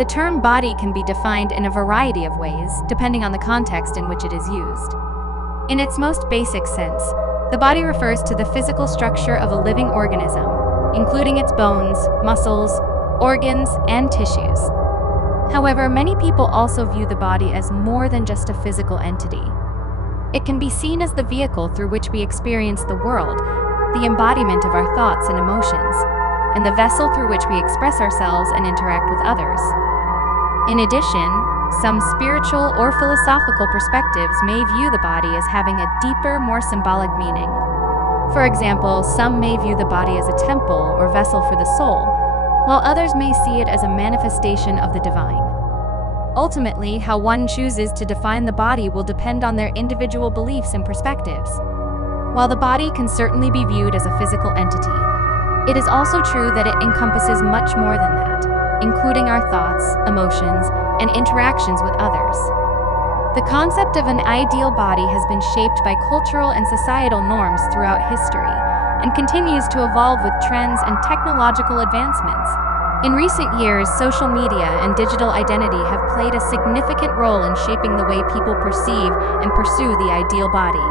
The term body can be defined in a variety of ways, depending on the context in which it is used. In its most basic sense, the body refers to the physical structure of a living organism, including its bones, muscles, organs, and tissues. However, many people also view the body as more than just a physical entity. It can be seen as the vehicle through which we experience the world, the embodiment of our thoughts and emotions, and the vessel through which we express ourselves and interact with others. In addition, some spiritual or philosophical perspectives may view the body as having a deeper, more symbolic meaning. For example, some may view the body as a temple or vessel for the soul, while others may see it as a manifestation of the divine. Ultimately, how one chooses to define the body will depend on their individual beliefs and perspectives. While the body can certainly be viewed as a physical entity, it is also true that it encompasses much more than that, including our thoughts, emotions, and interactions with others. The concept of an ideal body has been shaped by cultural and societal norms throughout history, and continues to evolve with trends and technological advancements. In recent years, social media and digital identity have played a significant role in shaping the way people perceive and pursue the ideal body.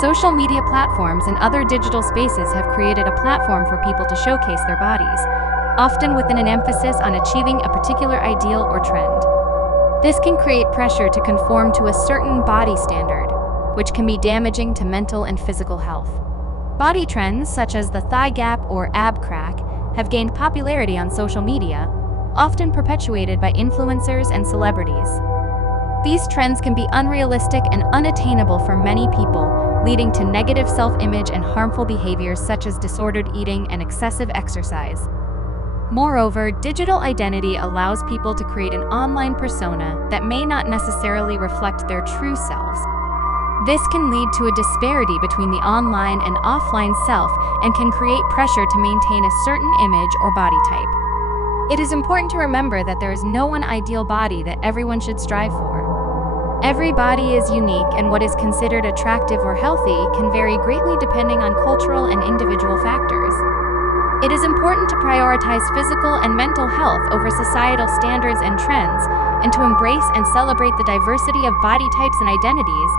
Social media platforms and other digital spaces have created a platform for people to showcase their bodies, often with an emphasis on achieving a particular ideal or trend. This can create pressure to conform to a certain body standard, which can be damaging to mental and physical health. Body trends such as the thigh gap or ab crack have gained popularity on social media, often perpetuated by influencers and celebrities. These trends can be unrealistic and unattainable for many people, leading to negative self-image and harmful behaviors such as disordered eating and excessive exercise. Moreover, digital identity allows people to create an online persona that may not necessarily reflect their true selves. This can lead to a disparity between the online and offline self and can create pressure to maintain a certain image or body type. It is important to remember that there is no one ideal body that everyone should strive for. Every body is unique, and what is considered attractive or healthy can vary greatly depending on cultural and individual factors. It is important to prioritize physical and mental health over societal standards and trends, and to embrace and celebrate the diversity of body types and identities.